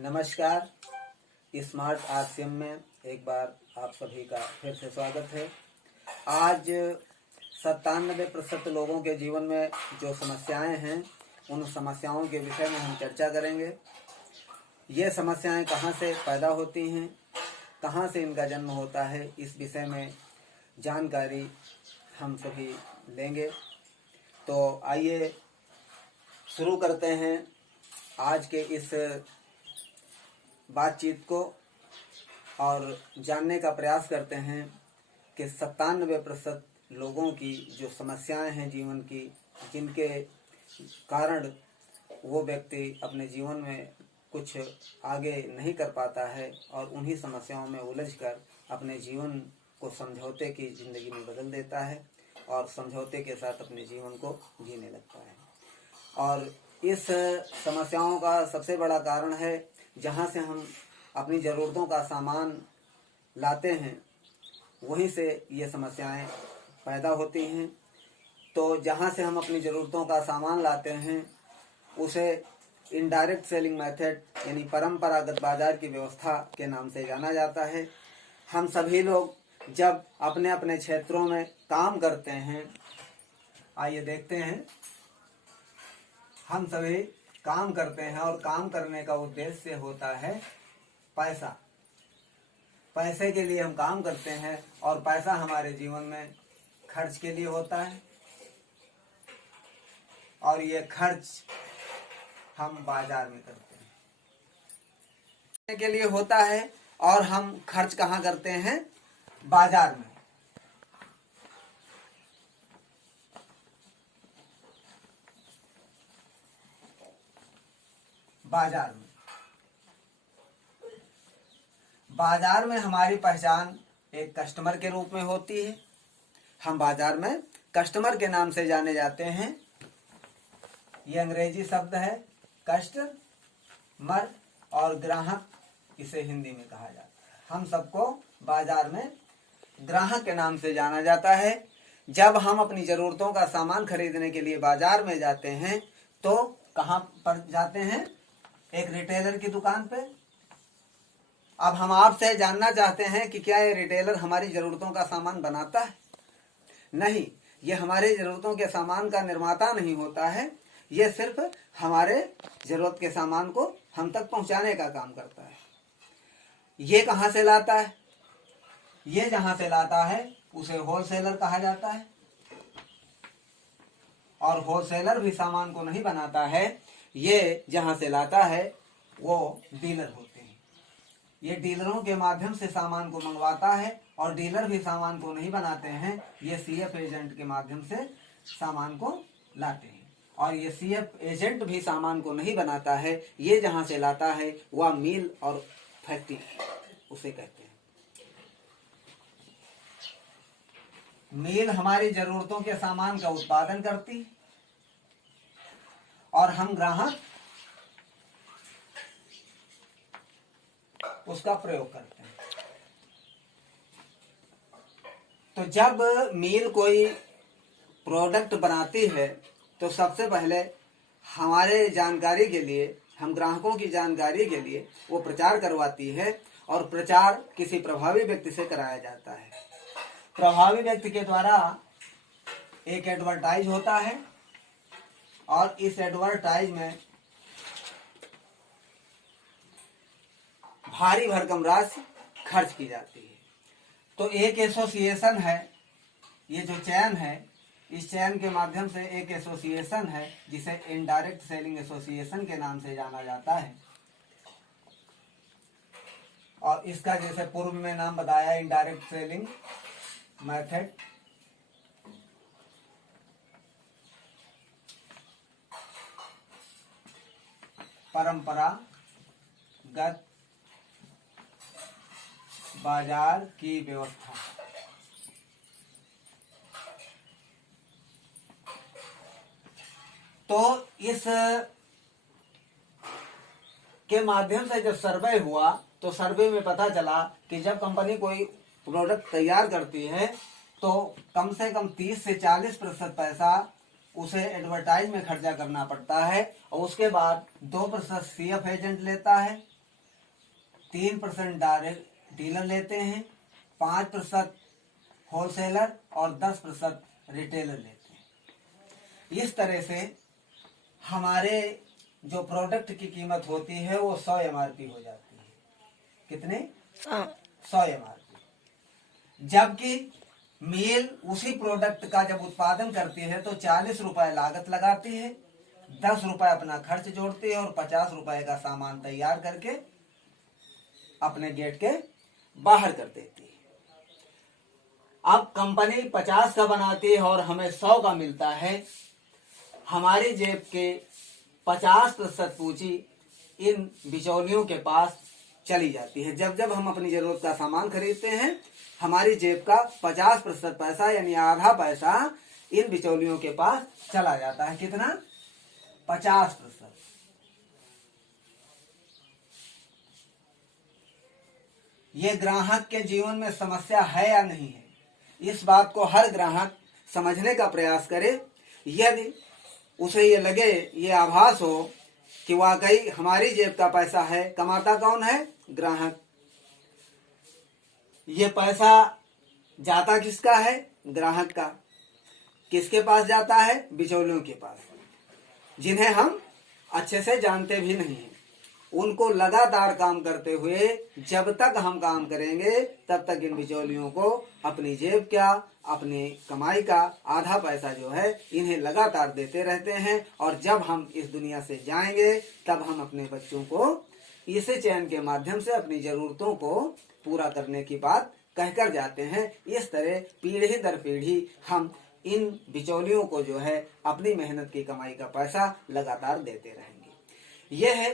नमस्कार। Smart RCM में एक बार आप सभी का फिर से स्वागत है। आज 97% लोगों के जीवन में जो समस्याएं हैं उन समस्याओं के विषय में हम चर्चा करेंगे। ये समस्याएं कहाँ से पैदा होती हैं, कहाँ से इनका जन्म होता है, इस विषय में जानकारी हम सभी लेंगे। तो आइए शुरू करते हैं आज के इस बातचीत को और जानने का प्रयास करते हैं कि 97% लोगों की जो समस्याएं हैं जीवन की, जिनके कारण वो व्यक्ति अपने जीवन में कुछ आगे नहीं कर पाता है और उन्हीं समस्याओं में उलझकर अपने जीवन को समझौते की ज़िंदगी में बदल देता है और समझौते के साथ अपने जीवन को जीने लगता है। और इस समस्याओं का सबसे बड़ा कारण है जहाँ से हम अपनी ज़रूरतों का सामान लाते हैं वहीं से ये समस्याएं पैदा होती हैं। तो जहाँ से हम अपनी ज़रूरतों का सामान लाते हैं उसे इनडायरेक्ट सेलिंग मेथड यानी परंपरागत बाजार की व्यवस्था के नाम से जाना जाता है। हम सभी लोग जब अपने अपने क्षेत्रों में काम करते हैं, आइए देखते हैं, हम सभी काम करते हैं और काम करने का उद्देश्य होता है पैसा। पैसे के लिए हम काम करते हैं और पैसा हमारे जीवन में खर्च के लिए होता है और ये खर्च हम बाजार में करते हैं के लिए होता है और हम खर्च कहाँ करते हैं? बाजार में। बाजार में हमारी पहचान एक कस्टमर के रूप में होती है। हम बाजार में कस्टमर के नाम से जाने जाते हैं। ये अंग्रेजी शब्द है कस्टमर और ग्राहक, इसे हिंदी में कहा जाता है। हम सबको बाजार में ग्राहक के नाम से जाना जाता है। जब हम अपनी ज़रूरतों का सामान खरीदने के लिए बाजार में जाते हैं तो कहाँ पर जाते हैं? एक रिटेलर की दुकान पे। अब हम आपसे जानना चाहते हैं कि क्या ये रिटेलर हमारी ज़रूरतों का सामान बनाता है? नहीं, ये हमारे ज़रूरतों के सामान का निर्माता नहीं होता है। ये सिर्फ हमारे ज़रूरत के सामान को हम तक पहुंचाने का काम करता है। ये कहाँ से लाता है? ये जहाँ से लाता है उसे होलसेलर कहा जाता है। और होलसेलर भी सामान को नहीं बनाता है। ये जहाँ से लाता है वो डीलर होते हैं। ये डीलरों के माध्यम से सामान को मंगवाता है और डीलर भी सामान को नहीं बनाते हैं। ये सीएफ एजेंट के माध्यम से सामान को लाते हैं और ये सीएफ एजेंट भी सामान को नहीं बनाता है। ये जहाँ से लाता है वह मिल और फैक्ट्री उसे कहते हैं। मिल हमारी जरूरतों के सामान का उत्पादन करती है और हम ग्राहक उसका प्रयोग करते हैं। तो जब मिल कोई प्रोडक्ट बनाती है तो सबसे पहले हमारे जानकारी के लिए, हम ग्राहकों की जानकारी के लिए वो प्रचार करवाती है और प्रचार किसी प्रभावी व्यक्ति से कराया जाता है। प्रभावी व्यक्ति के द्वारा एक एडवर्टाइज होता है और इस एडवर्टाइज में भारी भरकम राशि खर्च की जाती है। तो एक एसोसिएशन है, ये जो चैन है, इस चैन के माध्यम से एक एसोसिएशन है जिसे इनडायरेक्ट सेलिंग एसोसिएशन के नाम से जाना जाता है। और इसका जैसे पूर्व में नाम बताया इनडायरेक्ट सेलिंग मेथड, परंपरागत बाजार की व्यवस्था। तो इस के माध्यम से जब सर्वे हुआ तो सर्वे में पता चला कि जब कंपनी कोई प्रोडक्ट तैयार करती है तो कम से कम 30 से 40% पैसा उसे एडवर्टाइज में खर्चा करना पड़ता है और उसके बाद 2% सीएफ एजेंट लेता है 3% डायरेक्ट डीलर लेते हैं, 5% होलसेलर और 10% रिटेलर लेते हैं। इस तरह से हमारे जो प्रोडक्ट की कीमत होती है वो 100 MRP हो जाती है। कितने? 100 MRP। जबकि मिल उसी प्रोडक्ट का जब उत्पादन करती है तो 40 रुपए लागत लगाती है, 10 रुपए अपना खर्च जोड़ती है और 50 रुपए का सामान तैयार करके अपने गेट के बाहर कर देती है। अब कंपनी 50 का बनाती है और हमें 100 का मिलता है। हमारी जेब के 50% पूंजी इन बिचौलियों के पास चली जाती है। जब जब हम अपनी जरूरत का सामान खरीदते हैं, हमारी जेब का 50% पैसा यानी आधा पैसा इन बिचौलियों के पास चला जाता है। कितना? 50%। ये ग्राहक के जीवन में समस्या है या नहीं है, इस बात को हर ग्राहक समझने का प्रयास करे। यदि उसे ये लगे, ये आभास हो कि वाकई हमारी जेब का पैसा है, कमाता कौन है? ग्राहक। ये पैसा जाता किसका है? ग्राहक का। किसके पास जाता है? बिचौलियों के पास, जिन्हें हम अच्छे से जानते भी नहीं हैं। उनको लगातार काम करते हुए जब तक हम काम करेंगे तब तक इन बिचौलियों को अपनी जेब का, अपनी कमाई का आधा पैसा जो है इन्हें लगातार देते रहते हैं। और जब हम इस दुनिया से जाएंगे तब हम अपने बच्चों को इस चैन के माध्यम से अपनी जरूरतों को पूरा करने की बात कहकर जाते हैं। इस तरह पीढ़ी दर पीढ़ी हम इन बिचौलियों को जो है अपनी मेहनत की कमाई का पैसा लगातार देते रहेंगे। यह है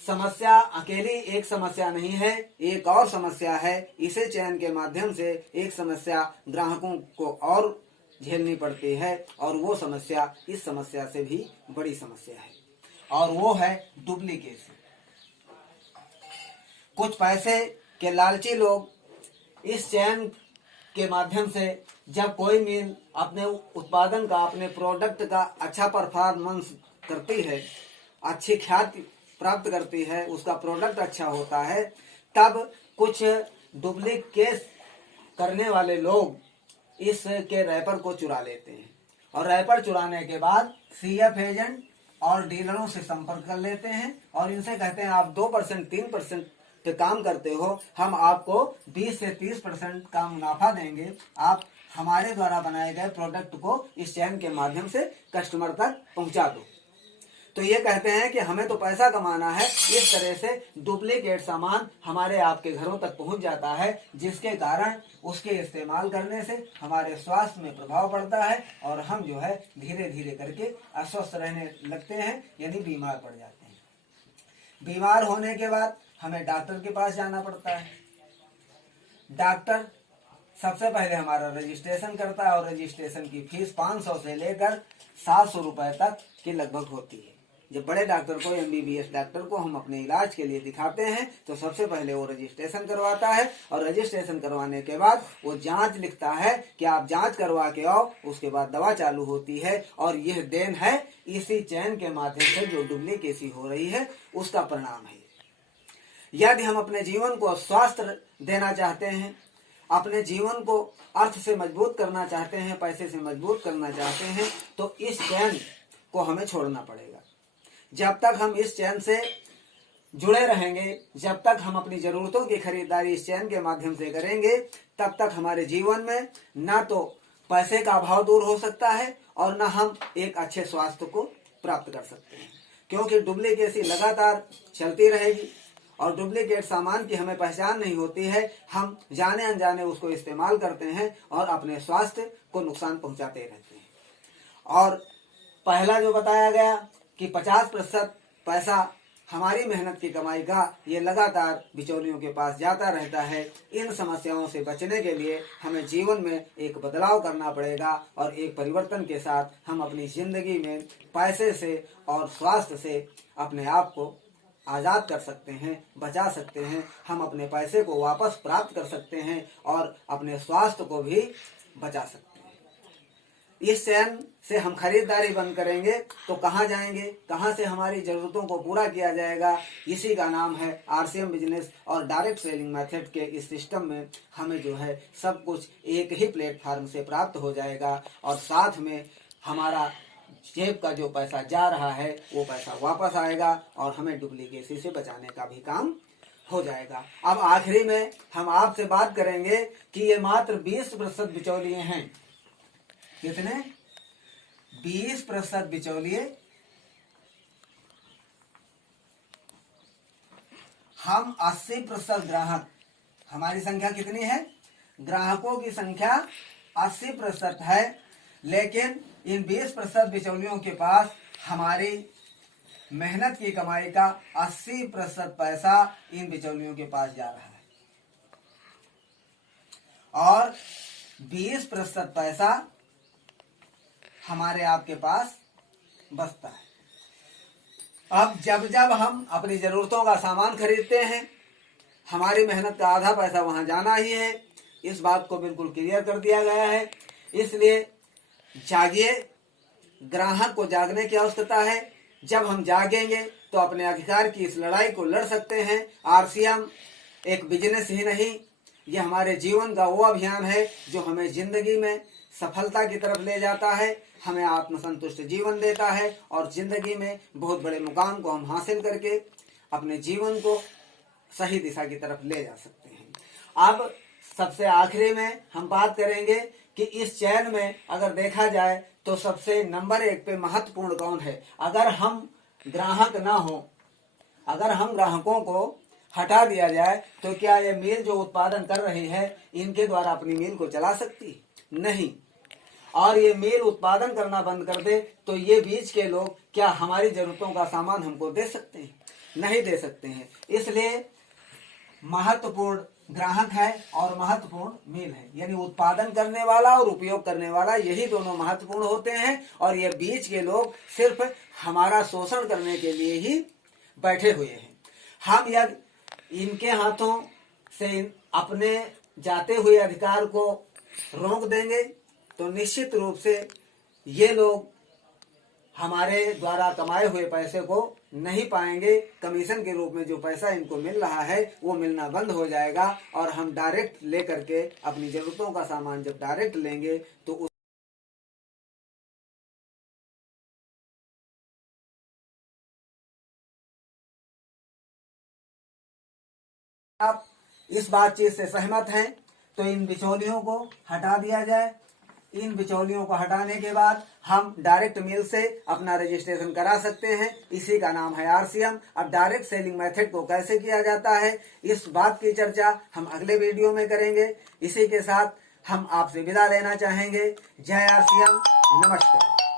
समस्या। अकेली एक समस्या नहीं है, एक और समस्या है। इसे चैन के माध्यम से एक समस्या ग्राहकों को और झेलनी पड़ती है और वो समस्या इस समस्या से भी बड़ी समस्या है और वो है डुप्लीकेसी। कुछ पैसे के लालची लोग इस चैन के माध्यम से जब कोई मिल अपने उत्पादन का, अपने प्रोडक्ट का अच्छा परफॉर्मेंस करती है, अच्छी ख्याति प्राप्त करती है, उसका प्रोडक्ट अच्छा होता है, तब कुछ डुप्लीकेट करने वाले लोग इसके रैपर को चुरा लेते हैं और रैपर चुराने के बाद CF एजेंट और डीलरों से संपर्क कर लेते हैं और इनसे कहते हैं आप 2% 3% पे काम करते हो, हम आपको 20 से 30% का मुनाफा देंगे, आप हमारे द्वारा बनाए गए प्रोडक्ट को इस चैन के माध्यम से कस्टमर तक पहुंचा दो। तो ये कहते हैं कि हमें तो पैसा कमाना है। इस तरह से डुप्लीकेट सामान हमारे आपके घरों तक पहुंच जाता है, जिसके कारण उसके इस्तेमाल करने से हमारे स्वास्थ्य में प्रभाव पड़ता है और हम जो है धीरे धीरे करके अस्वस्थ रहने लगते हैं, यानी बीमार पड़ जाते हैं। बीमार होने के बाद हमें डॉक्टर के पास जाना पड़ता है। डॉक्टर सबसे पहले हमारा रजिस्ट्रेशन करता है और रजिस्ट्रेशन की फीस 500 से लेकर 700 रुपए तक की लगभग होती है। जब बड़े डॉक्टर को, MBBS डॉक्टर को हम अपने इलाज के लिए दिखाते हैं तो सबसे पहले वो रजिस्ट्रेशन करवाता है और रजिस्ट्रेशन करवाने के बाद वो जांच लिखता है कि आप जांच करवा के आओ, उसके बाद दवा चालू होती है। और यह देन है इसी चैन के माध्यम से जो डुप्लीकेसी हो रही है उसका परिणाम है। यदि हम अपने जीवन को स्वास्थ्य देना चाहते हैं, अपने जीवन को अर्थ से मजबूत करना चाहते हैं, पैसे से मजबूत करना चाहते हैं, तो इस चैन को हमें छोड़ना पड़ेगा। जब तक हम इस चैन से जुड़े रहेंगे, जब तक हम अपनी जरूरतों की खरीदारी इस चैन के माध्यम से करेंगे, तब तक हमारे जीवन में ना तो पैसे का अभाव दूर हो सकता है और ना हम एक अच्छे स्वास्थ्य को प्राप्त कर सकते हैं। क्योंकि डुप्लीकेसी लगातार चलती रहेगी और डुप्लीकेट सामान की हमें पहचान नहीं होती है, हम जाने अनजाने उसको इस्तेमाल करते हैं और अपने स्वास्थ्य को नुकसान पहुंचाते रहते हैं। और पहला जो बताया गया कि 50% पैसा हमारी मेहनत की कमाई का ये लगातार बिचौलियों के पास जाता रहता है। इन समस्याओं से बचने के लिए हमें जीवन में एक बदलाव करना पड़ेगा और एक परिवर्तन के साथ हम अपनी जिंदगी में पैसे से और स्वास्थ्य से अपने आप को आज़ाद कर सकते हैं, बचा सकते हैं। हम अपने पैसे को वापस प्राप्त कर सकते हैं और अपने स्वास्थ्य को भी बचा सकते हैं। इस चैन से हम खरीदारी बंद करेंगे तो कहाँ जाएंगे, कहाँ से हमारी जरूरतों को पूरा किया जाएगा। इसी का नाम है आरसीएम बिजनेस। और डायरेक्ट सेलिंग मेथड के इस सिस्टम में हमें जो है सब कुछ एक ही प्लेटफार्म से प्राप्त हो जाएगा और साथ में हमारा जेब का जो पैसा जा रहा है वो पैसा वापस आएगा और हमें डुप्लीकेसी से बचाने का भी काम हो जाएगा। अब आखिरी में हम आपसे बात करेंगे कि ये मात्र 20% बिचौलिए हैं। कितने? 20% बिचौलिए। हम 80% ग्राहक। हमारी संख्या कितनी है? ग्राहकों की संख्या 80% है, लेकिन इन 20% बिचौलियों के पास हमारी मेहनत की कमाई का 80% पैसा इन बिचौलियों के पास जा रहा है और 20% पैसा हमारे आपके पास बचता है। अब जब जब हम अपनी जरूरतों का सामान खरीदते हैं, हमारी मेहनत का आधा पैसा वहां जाना ही है। इस बात को बिल्कुल क्लियर कर दिया गया है। इसलिए जागिए, ग्राहक को जागने की आवश्यकता है। जब हम जागेंगे तो अपने अधिकार की इस लड़ाई को लड़ सकते हैं। आरसीएम एक बिजनेस ही नहीं, यह हमारे जीवन का वो अभियान है जो हमें जिंदगी में सफलता की तरफ ले जाता है, हमें आत्मसंतुष्ट जीवन देता है और जिंदगी में बहुत बड़े मुकाम को हम हासिल करके अपने जीवन को सही दिशा की तरफ ले जा सकते हैं। अब सबसे आखिरी में हम बात करेंगे कि इस चैन में अगर देखा जाए तो सबसे नंबर 1 पे महत्वपूर्ण कौन है। अगर हम ग्राहक ना हो, अगर हम ग्राहकों को हटा दिया जाए तो क्या ये मिल जो उत्पादन कर रही है इनके द्वारा अपनी मिल को चला सकती? नहीं। और ये मिल उत्पादन करना बंद कर दे तो ये बीच के लोग क्या हमारी जरूरतों का सामान हमको दे सकते हैं? नहीं दे सकते हैं। इसलिए महत्वपूर्ण ग्राहक है और महत्वपूर्ण मिल है, यानी उत्पादन करने वाला और उपयोग करने वाला, यही दोनों महत्वपूर्ण होते हैं। और ये बीच के लोग सिर्फ हमारा शोषण करने के लिए ही बैठे हुए हैं। हम यदि इनके हाथों से अपने जाते हुए अधिकार को रोक देंगे तो निश्चित रूप से ये लोग हमारे द्वारा कमाए हुए पैसे को नहीं पाएंगे। कमीशन के रूप में जो पैसा इनको मिल रहा है वो मिलना बंद हो जाएगा और हम डायरेक्ट लेकर के अपनी जरूरतों का सामान जब डायरेक्ट लेंगे तो आप इस बातचीत से सहमत हैं तो इन बिचौलियों को हटा दिया जाए। इन बिचौलियों को हटाने के बाद हम डायरेक्ट मिल से अपना रजिस्ट्रेशन करा सकते हैं। इसी का नाम है आरसीएम। अब डायरेक्ट सेलिंग मेथड को कैसे किया जाता है इस बात की चर्चा हम अगले वीडियो में करेंगे। इसी के साथ हम आपसे विदा लेना चाहेंगे। जय आरसीएम, नमस्कार।